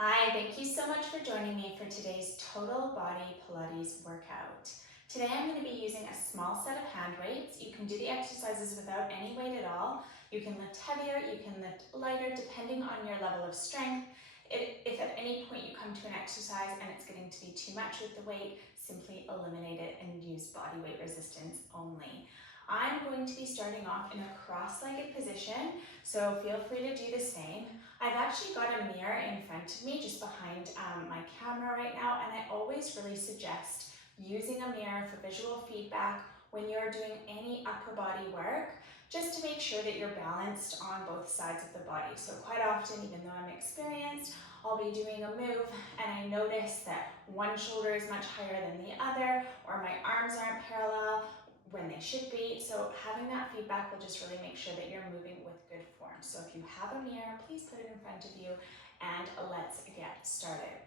Hi, thank you so much for joining me for today's total body Pilates workout. Today I'm going to be using a small set of hand weights. You can do the exercises without any weight at all. You can lift heavier, you can lift lighter depending on your level of strength. If at any point you come to an exercise and it's getting to be too much with the weight, simply eliminate it and use body weight resistance only. I'm going to be starting off in a cross-legged position, so feel free to do the same. I've actually got a mirror in front of me just behind my camera right now, and I always really suggest using a mirror for visual feedback when you're doing any upper body work, just to make sure that you're balanced on both sides of the body. So quite often, even though I'm experienced, I'll be doing a move and I notice that one shoulder is much higher than the other, or my arms aren't parallel when they should be. So having that feedback will just really make sure that you're moving with good form. So if you have a mirror, please put it in front of you and let's get started.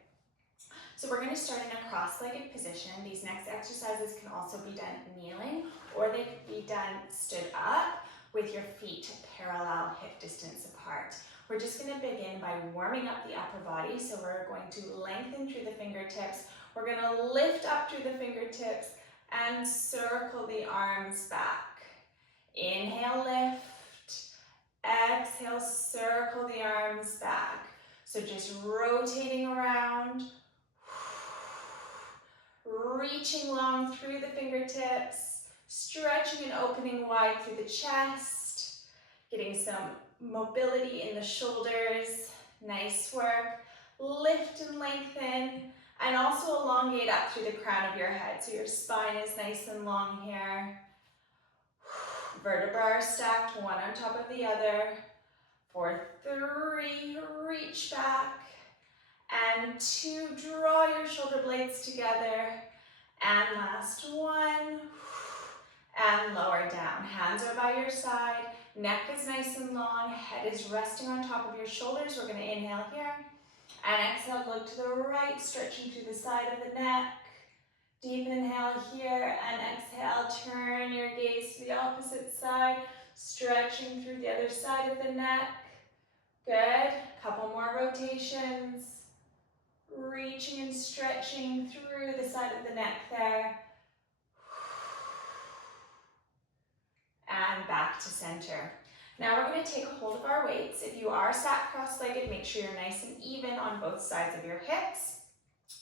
So we're going to start in a cross-legged position. These next exercises can also be done kneeling, or they can be done stood up with your feet parallel, hip distance apart. We're just going to begin by warming up the upper body. So we're going to lengthen through the fingertips. We're going to lift up through the fingertips and circle the arms back. Inhale, lift. Exhale, circle the arms back. So just rotating around, reaching long through the fingertips, stretching and opening wide through the chest, getting some mobility in the shoulders. Nice work. Lift and lengthen, and also elongate up through the crown of your head, so your spine is nice and long here. Vertebrae are stacked one on top of the other. For 3, reach back. And 2, draw your shoulder blades together. And last 1. And lower down. Hands are by your side. Neck is nice and long. Head is resting on top of your shoulders. We're going to inhale here. And exhale, look to the right, stretching through the side of the neck. Deep inhale here, and exhale, turn your gaze to the opposite side, stretching through the other side of the neck. Good. Couple more rotations. Reaching and stretching through the side of the neck there. And back to center. Now we're going to take hold of our weights. If you are sat cross-legged, make sure you're nice and even on both sides of your hips.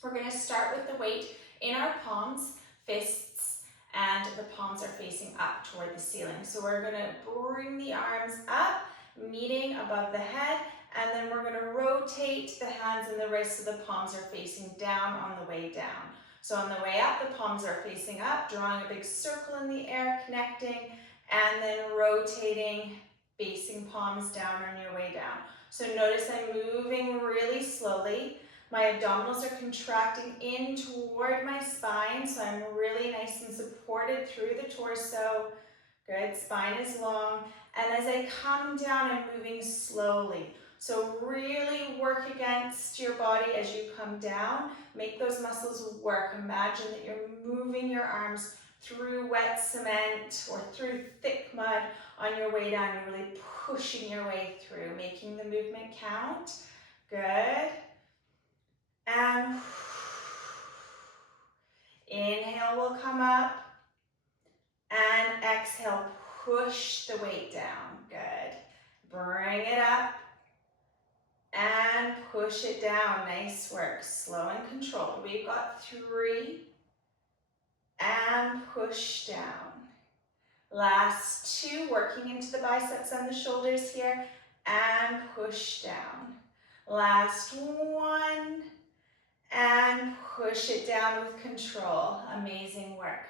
We're going to start with the weight in our palms, fists, and the palms are facing up toward the ceiling. So we're going to bring the arms up, meeting above the head, and then we're going to rotate the hands and the wrists so the palms are facing down on the way down. So on the way up, the palms are facing up, drawing a big circle in the air, connecting, and then rotating, facing palms down on your way down. So notice I'm moving really slowly. My abdominals are contracting in toward my spine, so I'm really nice and supported through the torso. Good, spine is long. And as I come down, I'm moving slowly. So really work against your body as you come down. Make those muscles work. Imagine that you're moving your arms through wet cement or through thick mud on your way down. You're really pushing your way through, making the movement count. Good. And inhale will come up. And exhale, push the weight down. Good. Bring it up. And push it down. Nice work. Slow and controlled. We've got 3. And push down. Last 2, working into the biceps and the shoulders here. And push down. Last 1. And push it down with control. Amazing work.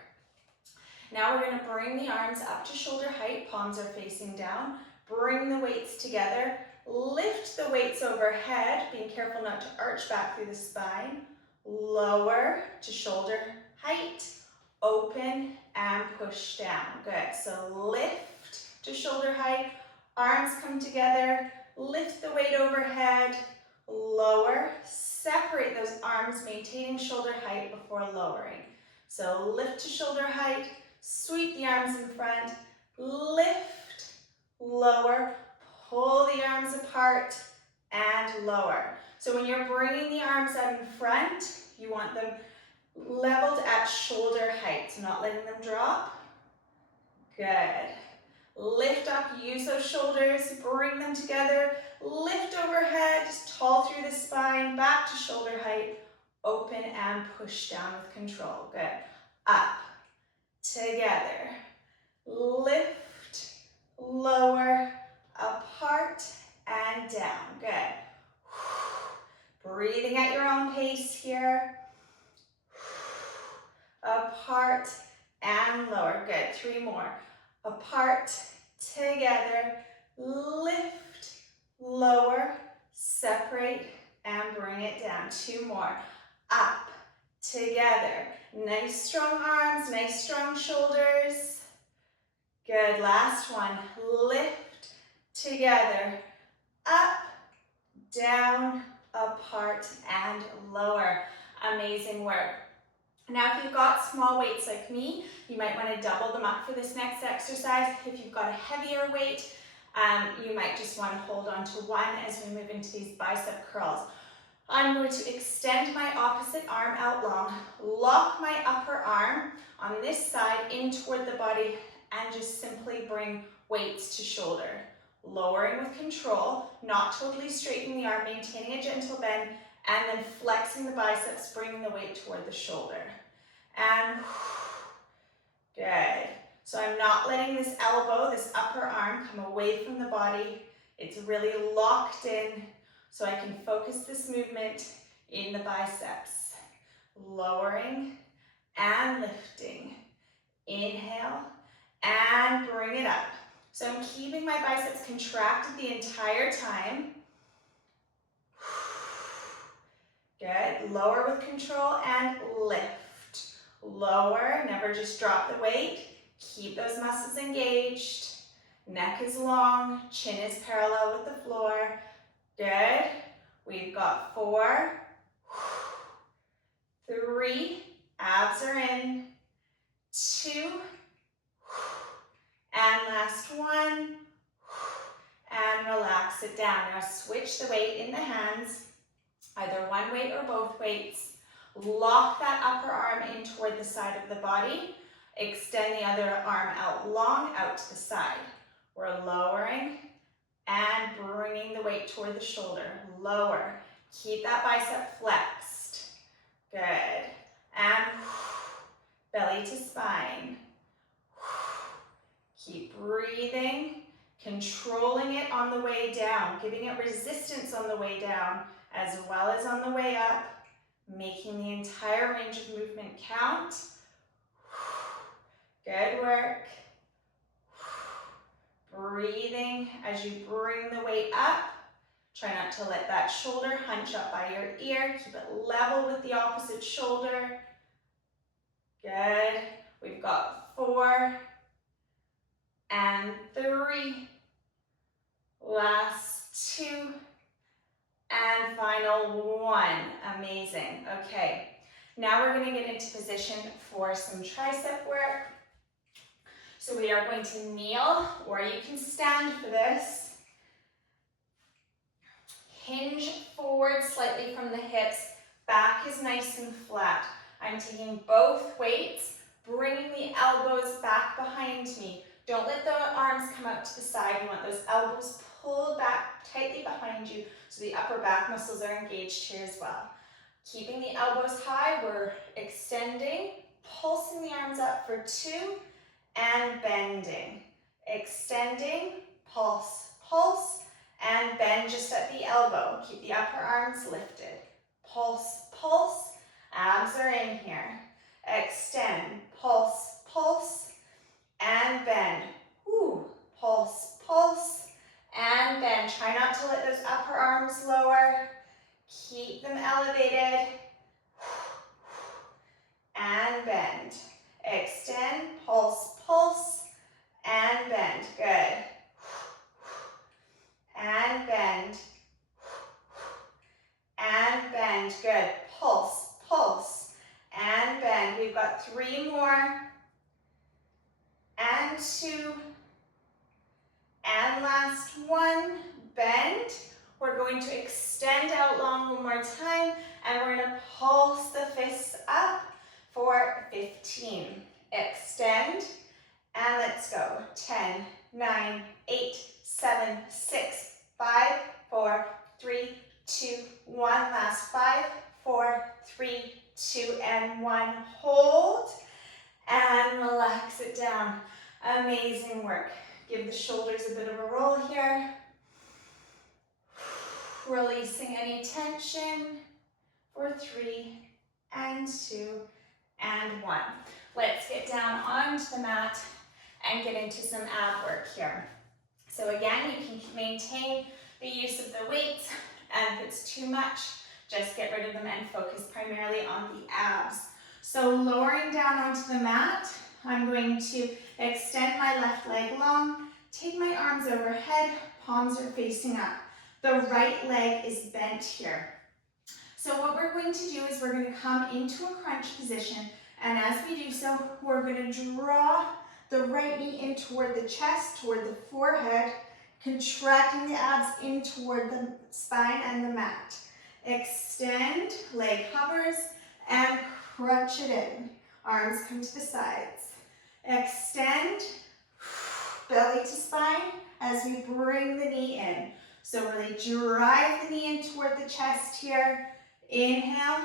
Now we're going to bring the arms up to shoulder height. Palms are facing down. Bring the weights together. Lift the weights overhead, being careful not to arch back through the spine. Lower to shoulder height. Open and push down. Good. So lift to shoulder height. Arms come together. Lift the weight overhead. Lower. Separate those arms, maintaining shoulder height before lowering. So lift to shoulder height. Sweep the arms in front. Lift. Lower. Pull the arms apart. and lower. So when you're bringing the arms out in front, you want them leveled at shoulder height, so not letting them drop. Good. Lift up, use those shoulders, bring them together, lift overhead, tall through the spine, back to shoulder height, open and push down with control. Good. Up, together, lift, lower, apart, and down. Good. Breathing at your own pace here. Apart and lower. Good. 3 more. Apart, together, lift, lower, separate, and bring it down. 2 more. Up, together. Nice strong arms, nice strong shoulders. Good. Last one. Lift, together, up, down, apart, and lower. Amazing work. Now, if you've got small weights like me, you might want to double them up for this next exercise. If you've got a heavier weight, you might just want to hold on to one as we move into these bicep curls. I'm going to extend my opposite arm out long, lock my upper arm on this side in toward the body, and just simply bring weights to shoulder. Lowering with control, not totally straightening the arm, maintaining a gentle bend, and then flexing the biceps, bringing the weight toward the shoulder. And good. So I'm not letting this elbow, this upper arm, come away from the body. It's really locked in, so I can focus this movement in the biceps. Lowering and lifting. Inhale and bring it up. So I'm keeping my biceps contracted the entire time. Good. Lower with control and lift. Lower, never just drop the weight. Keep those muscles engaged. Neck is long, chin is parallel with the floor. Good. We've got 4, 3, abs are in, 2, and last 1, and relax it down. Now switch the weight in the hands, either one weight or both weights. Lock that upper arm in toward the side of the body. Extend the other arm out long, out to the side. We're lowering and bringing the weight toward the shoulder. Lower. Keep that bicep flexed. Good. And belly to spine. Keep breathing, controlling it on the way down, giving it resistance on the way down as well as on the way up, making the entire range of movement count. Good work. Breathing as you bring the weight up. Try not to let that shoulder hunch up by your ear. Keep it level with the opposite shoulder. Good. We've got 4 and 3. Last 2. And final 1. Amazing. Okay. Now we're going to get into position for some tricep work. So we are going to kneel, or you can stand for this. Hinge forward slightly from the hips. Back is nice and flat. I'm taking both weights, bringing the elbows back behind me. Don't let the arms come out to the side. You want those elbows pulled back tightly behind you so the upper back muscles are engaged here as well. Keeping the elbows high, we're extending, pulsing the arms up for 2, and bending. Extending, pulse, pulse, and bend just at the elbow. Keep the upper arms lifted. Pulse, pulse, abs are in here. Extend, pulse, pulse, and bend. Ooh, pulse, pulse, and bend. Try not to let those upper arms lower. Keep them elevated. And bend. Extend, pulse, pulse, and bend. Good. And bend. And bend. Good. Pulse, pulse, and bend. We've got 3 more. And 2. And last 1. Bend. We're going to extend out long one more time, and we're gonna pulse the fists up for 15. Extend, and let's go. 10, 9, 8, 7, 6, 5, 4, 3, 2, 1. Last 5, 4, 3, 2, and 1. Hold, and relax it down. Amazing work. Give the shoulders a bit of a roll here. Releasing any tension for 3, and 2, and 1. Let's get down onto the mat and get into some ab work here. So again, you can maintain the use of the weights, and if it's too much, just get rid of them and focus primarily on the abs. So lowering down onto the mat, I'm going to extend my left leg long, take my arms overhead, palms are facing up. The right leg is bent here. So what we're going to do is we're going to come into a crunch position, and as we do so, we're going to draw the right knee in toward the chest, toward the forehead, contracting the abs in toward the spine and the mat. Extend, leg hovers, and crunch it in. Arms come to the sides. Extend, belly to spine as we bring the knee in. So really drive the knee in toward the chest here. Inhale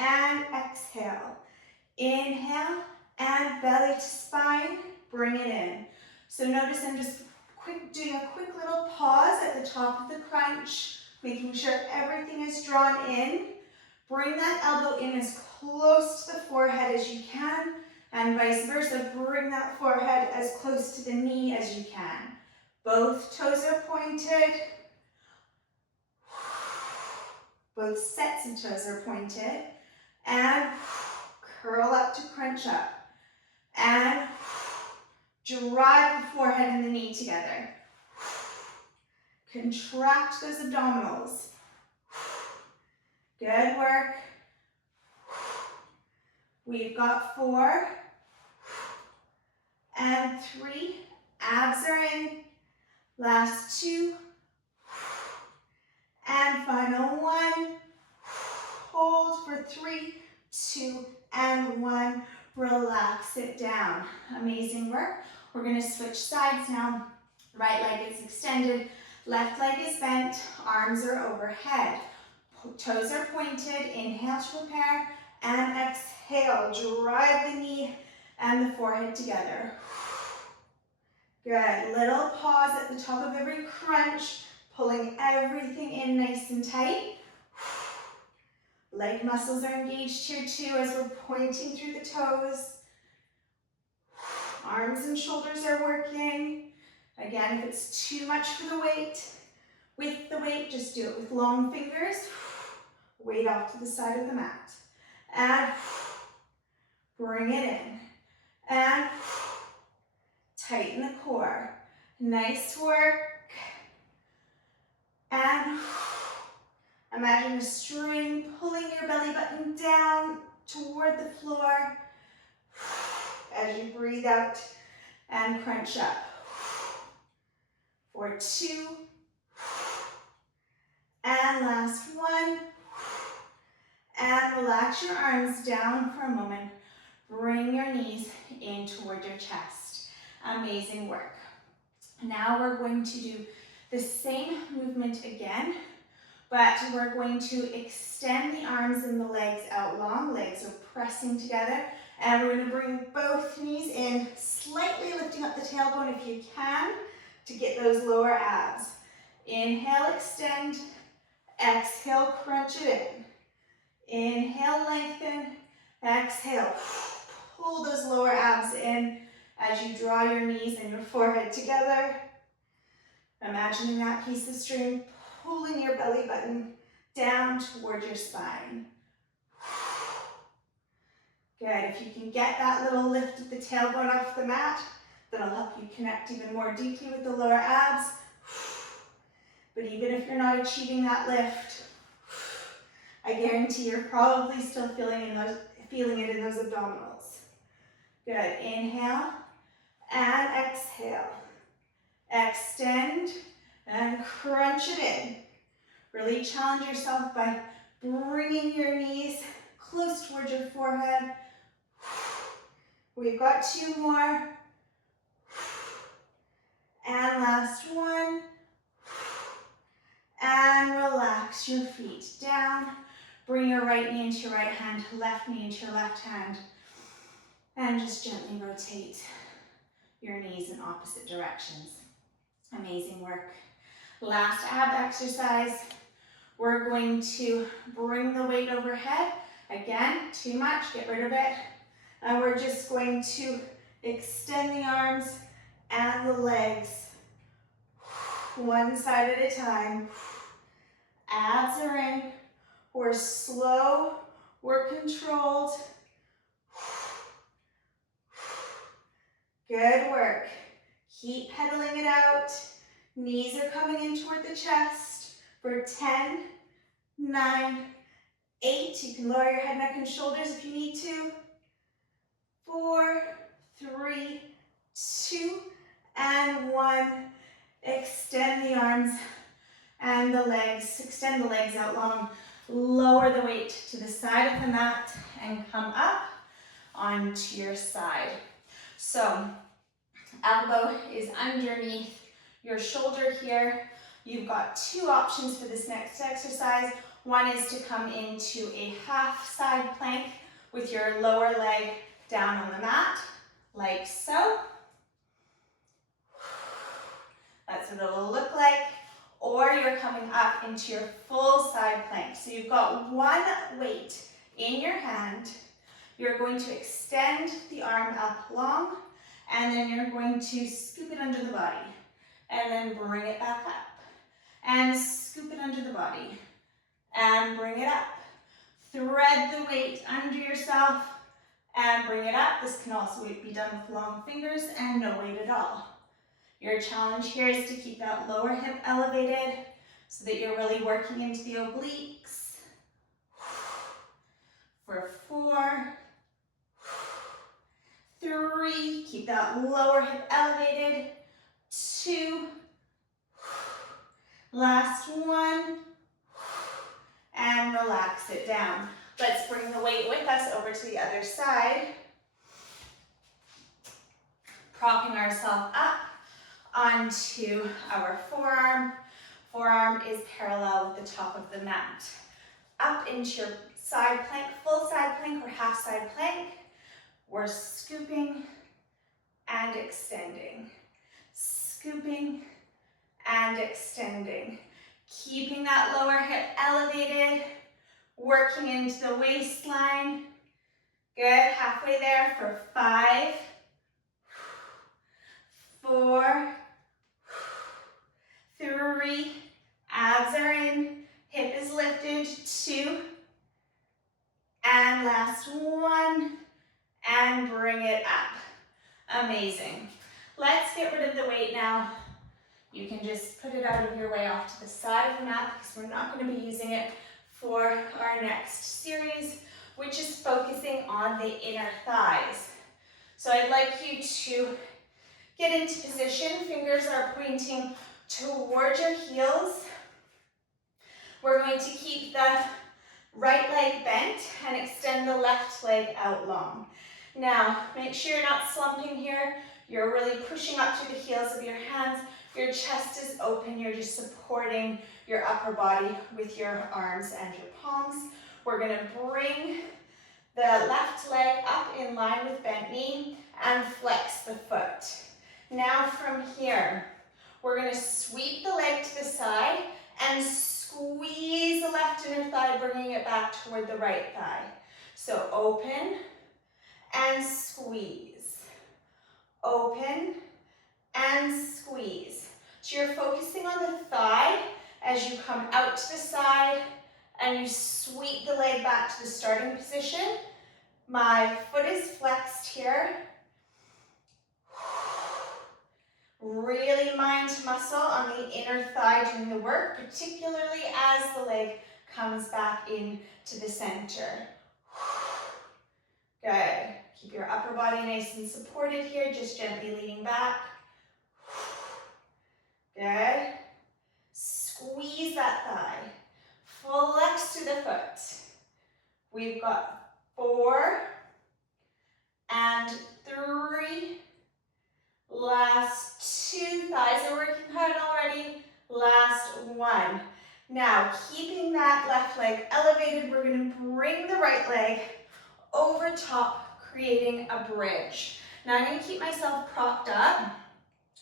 and exhale. Inhale and belly to spine, bring it in. So notice I'm just doing a quick little pause at the top of the crunch, making sure everything is drawn in. Bring that elbow in as close to the forehead as you can, and vice versa, bring that forehead as close to the knee as you can. Both toes are pointed. Both sets of toes are pointed. And curl up to crunch up. And drive the forehead and the knee together. Contract those abdominals. Good work. We've got 4 and 3. Abs are in. Last 2. And final 1. Hold for 3, 2, and 1. Relax it down. Amazing work. We're going to switch sides now. Right leg is extended. Left leg is bent. Arms are overhead. Toes are pointed. Inhale to prepare. And exhale. Drive the knee and the forehead together. Good. Little pause at the top of every crunch. Pulling everything in nice and tight. Leg muscles are engaged here too as we're pointing through the toes. Arms and shoulders are working. Again, if it's too much for the weight, with the weight, just do it with long fingers. Weight off to the side of the mat. And bring it in. And tighten the core. Nice work. And imagine a string pulling your belly button down toward the floor as you breathe out and crunch up. For 2. And last 1. And relax your arms down for a moment. Bring your knees in toward your chest. Amazing work. Now we're going to do the same movement again, but we're going to extend the arms and the legs out long. Legs are pressing together, and we're going to bring both knees in, slightly lifting up the tailbone if you can to get those lower abs. Inhale, extend. Exhale, crunch it in. Inhale, lengthen. Exhale, pull those lower abs in as you draw your knees and your forehead together. Imagining that piece of string pulling your belly button down toward your spine. Good. If you can get that little lift of the tailbone off the mat, that'll help you connect even more deeply with the lower abs. But even if you're not achieving that lift, I guarantee you're probably still feeling it in those abdominals. Good. Inhale and exhale. Extend and crunch it in. Really challenge yourself by bringing your knees close towards your forehead. We've got 2 more. And last one. And relax your feet down. Bring your right knee into your right hand, left knee into your left hand. And just gently rotate your knees in opposite directions. Amazing work. Last ab exercise. We're going to bring the weight overhead. Again, too much, get rid of it. And we're just going to extend the arms and the legs. One side at a time. Abs are in. We're slow, we're controlled. Good work. Keep pedaling it out. Knees are coming in toward the chest for 10, 9, 8. You can lower your head, neck, and shoulders if you need to. 4, 3, 2, and 1. Extend the arms and the legs. Extend the legs out long. Lower the weight to the side of the mat and come up onto your side. So, elbow is underneath your shoulder here. You've got 2 options for this next exercise. One is to come into a half side plank with your lower leg down on the mat, like so. That's what it'll look like. Or you're coming up into your full side plank. So you've got 1 weight in your hand. You're going to extend the arm up long, and then you're going to scoop it under the body, and then bring it back up. And scoop it under the body, and bring it up. Thread the weight under yourself, and bring it up. This can also be done with long fingers and no weight at all. Your challenge here is to keep that lower hip elevated so that you're really working into the obliques. For 4, 3, keep that lower hip elevated. 2, last 1, and relax it down. Let's bring the weight with us over to the other side. Propping ourselves up onto our forearm. Forearm is parallel with the top of the mat. Up into your side plank, full side plank or half side plank. We're scooping and extending. Scooping and extending. Keeping that lower hip elevated. Working into the waistline. Good, halfway there for 5, 4, 3, abs are in, hip is lifted, 2, and last 1, and bring it up. Amazing. Let's get rid of the weight now. You can just put it out of your way off to the side of the mat because we're not going to be using it for our next series, which is focusing on the inner thighs. So I'd like you to get into position. Fingers are pointing towards your heels. We're going to keep the right leg bent and extend the left leg out long. Now, make sure you're not slumping here. You're really pushing up to the heels of your hands. Your chest is open. You're just supporting your upper body with your arms and your palms. We're going to bring the left leg up in line with bent knee and flex the foot. Now from here, we're going to sweep the leg to the side and squeeze the left inner thigh, bringing it back toward the right thigh. So open and squeeze. Open and squeeze. So you're focusing on the thigh as you come out to the side and you sweep the leg back to the starting position. My foot is flexed here. Really mind muscle on the inner thigh doing the work, particularly as the leg comes back into the center. Good. Keep your upper body nice and supported here, just gently leaning back. Good. Squeeze that thigh. flex to the foot. We've got 4 and 3. Last 2. Thighs are working hard already. Last 1. Now, keeping that left leg elevated, we're going to bring the right leg over top, creating a bridge. Now, I'm going to keep myself propped up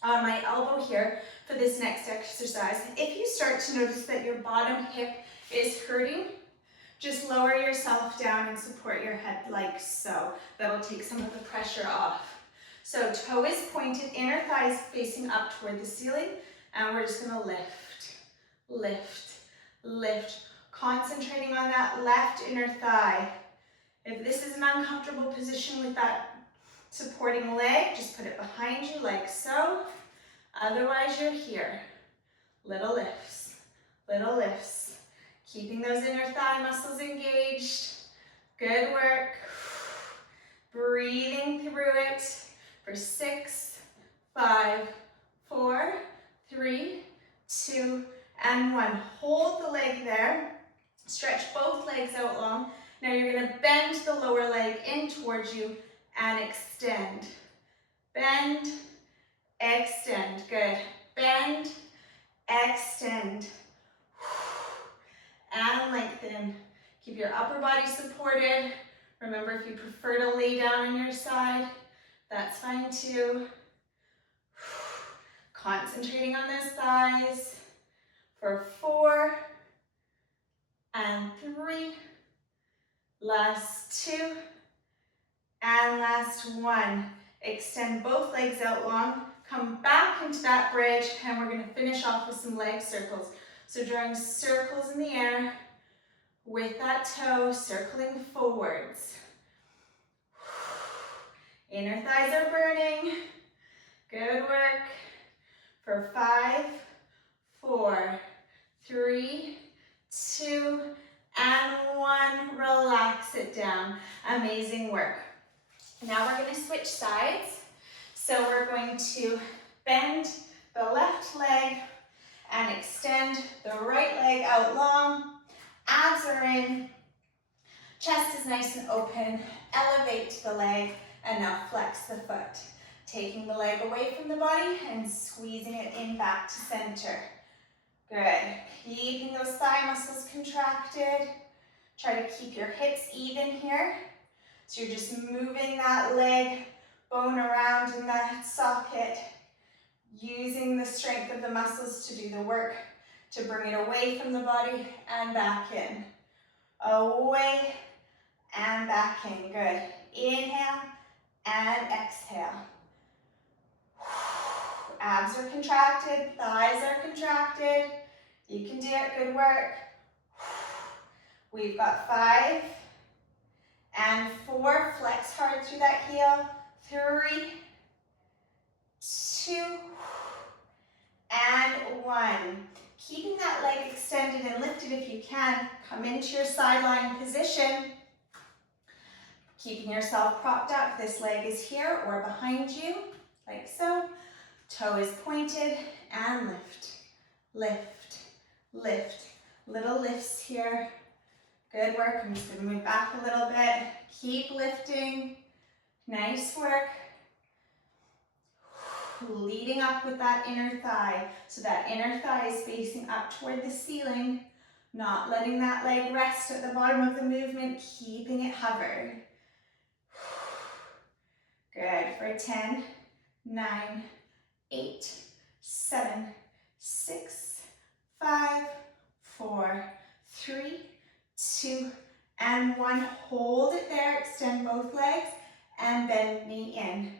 on my elbow here for this next exercise. If you start to notice that your bottom hip is hurting, just lower yourself down and support your head like so. That'll take some of the pressure off. So toe is pointed, inner thighs facing up toward the ceiling, and we're just gonna lift, lift, lift, concentrating on that left inner thigh. If this is an uncomfortable position with that supporting leg, just put it behind you like so. Otherwise, you're here. Little lifts, little lifts. Keeping those inner thigh muscles engaged. Good work. Breathing through it for 6, 5, 4, 3, 2, and 1. Hold the leg there. Stretch both legs out long. Now you're going to bend the lower leg in towards you and extend. Bend, extend. Good. Bend, extend. And lengthen. Keep your upper body supported. Remember, if you prefer to lay down on your side, that's fine too. Concentrating on those thighs for 4 and 3. Last 2 and last 1. Extend both legs out long. Come back into that bridge, and we're going to finish off with some leg circles. So drawing circles in the air with that toe, circling forwards. Inner thighs are burning. Good work. For 5, 4, 3, 2, and 1. Relax it down. Amazing work. Now we're going to switch sides. So we're going to bend the left leg and extend the right leg out long. Abs are in. Chest is nice and open. Elevate the leg and now flex the foot. Taking the leg away from the body and squeezing it in back to center. Good. Keeping those thigh muscles contracted. Try to keep your hips even here. So you're just moving that leg bone around in that socket, using the strength of the muscles to do the work, to bring it away from the body and back in. Away and back in. Good. Inhale and exhale. Abs are contracted, thighs are contracted. You can do it. Good work. We've got 5 and 4. Flex hard through that heel. 3, 2, and 1. Keeping that leg extended and lifted if you can. Come into your sideline position. Keeping yourself propped up. This leg is here or behind you, like so. Toe is pointed and lift, lift, lift. Little lifts here. Good work. I'm just going to move back a little bit. Keep lifting. Nice work. Leading up with that inner thigh. So that inner thigh is facing up toward the ceiling. Not letting that leg rest at the bottom of the movement. Keeping it hovered. Good. For 10, 9, 8, 7, 6, 5, 4, 3, 2, and 1. Hold it there. Extend both legs and bend knee in.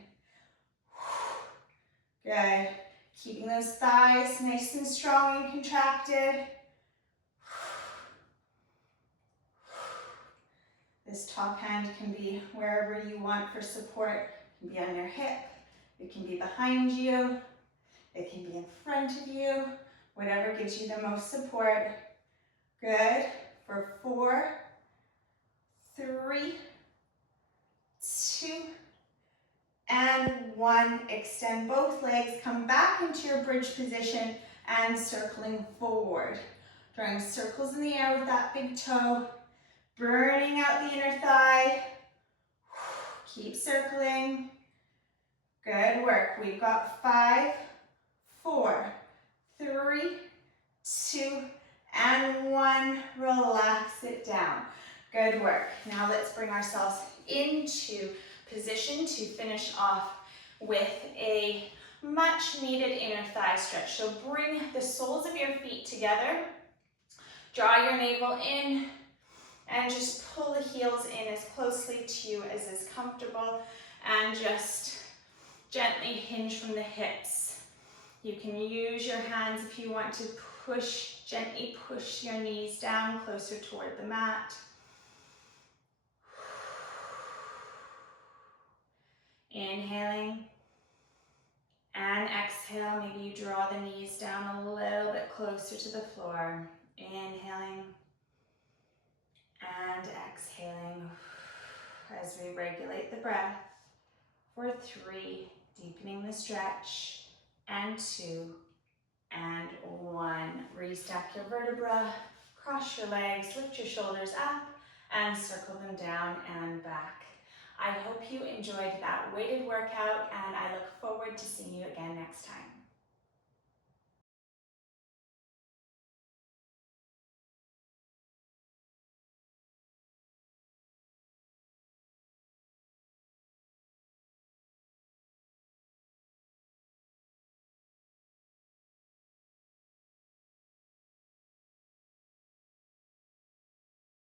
Good. Keeping those thighs nice and strong and contracted. This top hand can be wherever you want for support. It can be on your hip. It can be behind you. It can be in front of you. Whatever gives you the most support. Good. For 4, 3, 2, and 1. Extend both legs. Come back into your bridge position and circling forward. Drawing circles in the air with that big toe. Burning out the inner thigh. Keep circling. Good work. We've got 5, 4, 3, 2, and 1. Relax it down. Good work. Now let's bring ourselves into position to finish off with a much needed inner thigh stretch. So bring the soles of your feet together. Draw your navel in and just pull the heels in as closely to you as is comfortable, and just gently hinge from the hips. You can use your hands if you want to push, gently push your knees down closer toward the mat. Inhaling and exhale. Maybe you draw the knees down a little bit closer to the floor. Inhaling and exhaling as we regulate the breath for 3, deepening the stretch, and 2, and 1. Restack your vertebra, cross your legs, lift your shoulders up, and circle them down and back. I hope you enjoyed that weighted workout, and I look forward to